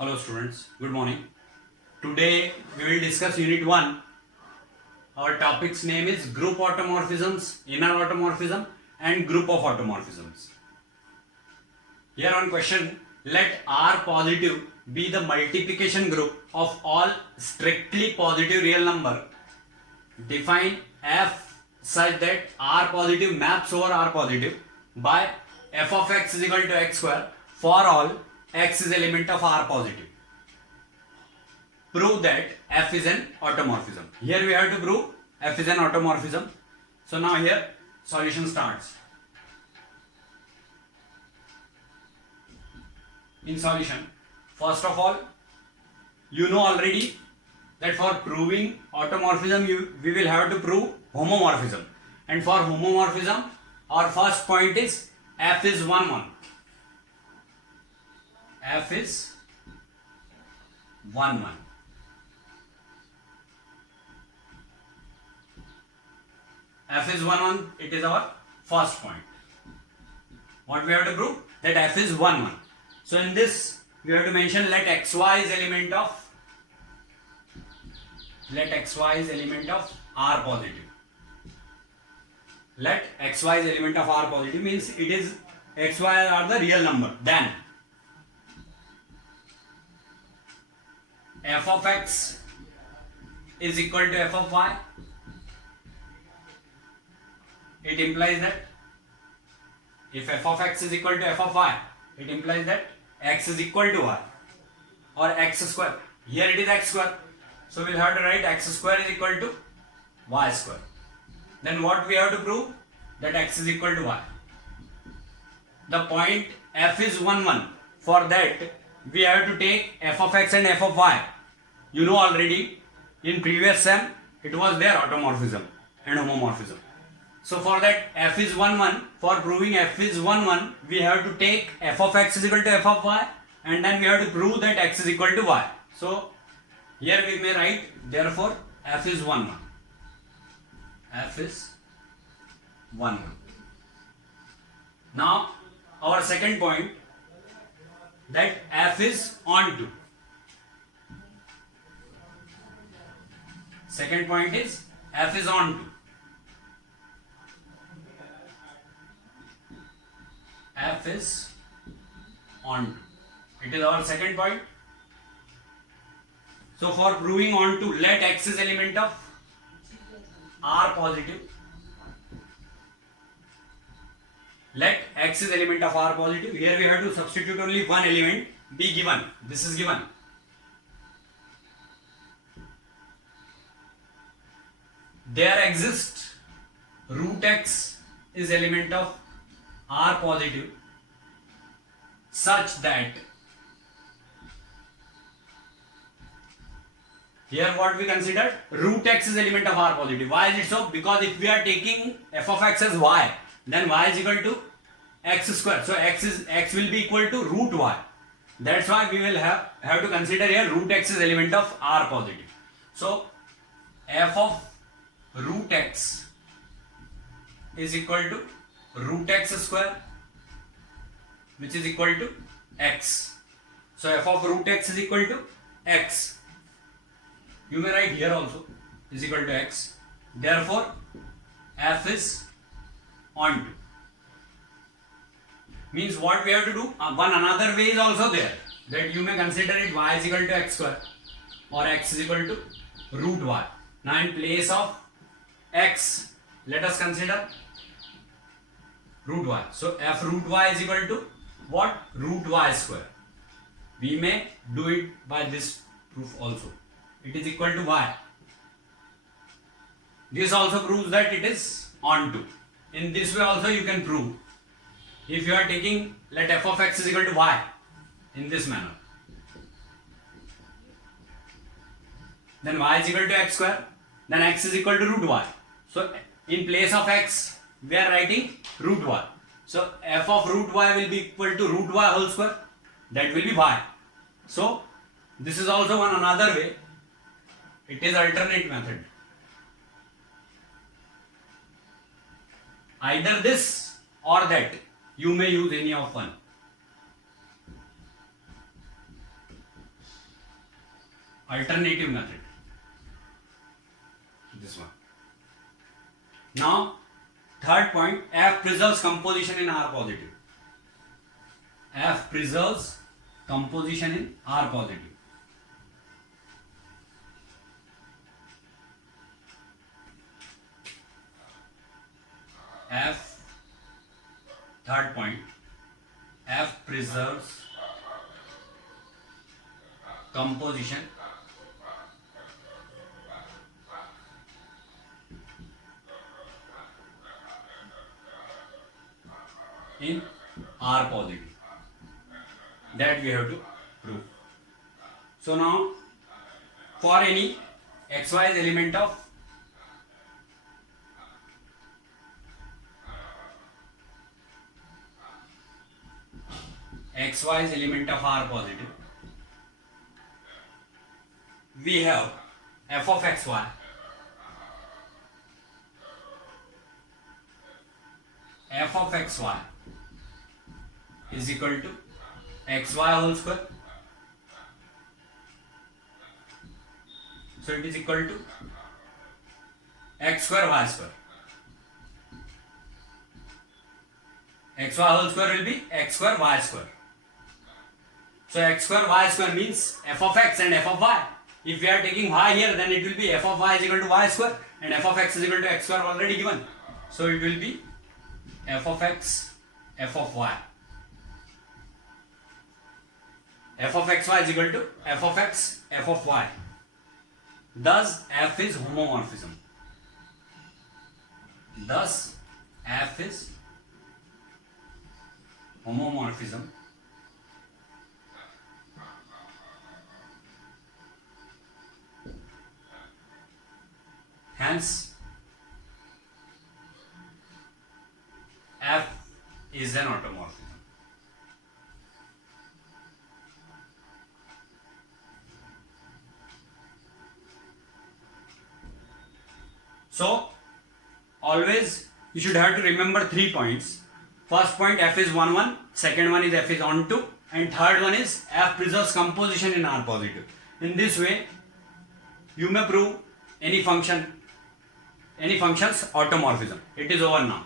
Hello students, good morning. Today we will discuss unit 1. Our topic's name is group automorphisms, inner automorphism and group of automorphisms. Here on question, let R positive be the multiplication group of all strictly positive real number. Define f such that R positive maps over R positive by f of x is equal to x square for all x is element of R positive. Prove that f is an automorphism. Here we have to prove f is an automorphism. So now here solution starts. In solution, first of all, you know already that for proving automorphism we will have to prove homomorphism, and for homomorphism our first point is f is 1 1. F is 1 1. F is 1 1, it is our first point. What we have to prove? That f is 1 1. So in this we have to mention let xy is element of R positive. Let xy is element of R positive means it is xy are the real number. Then f of x is equal to f of y. It implies that if f of x is equal to f of y, it implies that x is equal to y or x square. Here it is x square. So we'll have to write x square is equal to y square. Then what we have to prove? That x is equal to y. The point f is 1 1. For that we have to take f of x and f of y. You know already in previous sem it was there automorphism and homomorphism. So for that f is 1 1. For proving f is 1 1, we have to take f of x is equal to f of y, and then we have to prove that x is equal to y. So here we may write therefore f is 1 1. F is 1 1. Now our second point, that f is onto. Second point is f is onto. F is onto. It is our second point. So for proving onto, let x is element of R positive. Let x is element of R positive. Here we have to substitute only one element, be given. This is given. There exists root x is element of R positive such that here what we consider root x is element of R positive. Why is it so? Because if we are taking f of x as y, then y is equal to x square. So x will be equal to root y. That's why we will have to consider here root x is element of R positive. So f of root x is equal to root x square, which is equal to x. So f of root x is equal to x. You may write here also is equal to x. Therefore f is onto. Means what we have to do, one another way is also there, that you may consider it y is equal to x square or x is equal to root y. Now in place of x, let us consider root y. So f root y is equal to what? Root y square. We may do it by this proof also. It is equal to y. This also proves that it is onto. In this way also you can prove. If you are taking let f of x is equal to y in this manner, then y is equal to x square, then x is equal to root y. So in place of x we are writing root y. So f of root y will be equal to root y whole square. That will be y. So this is also one another way. It is alternate method. Either this or that. You may use any of one. Alternative method. This one. Now, third point, F preserves composition in R positive. F preserves composition in R positive. F, third point, F preserves composition in R positive. That we have to prove. So now, for any xy is element of xy is element of R positive, we have f of xy f of xy is equal to xy whole square. So it is equal to x square y square. Xy whole square will be x square y square. So x square y square means f of x and f of y. If we are taking y here, then it will be f of y is equal to y square and f of x is equal to x square already given. So it will be f of x, f of y. F of xy is equal to f of x, f of y. Thus, f is homomorphism. Thus, f is homomorphism. Hence, f is an automorphism. So, always you should have to remember 3 points. First point, f is 1, 1. Second one is f is on 2. And third one is f preserves composition in R positive. In this way, you may prove any function's automorphism. It is over now.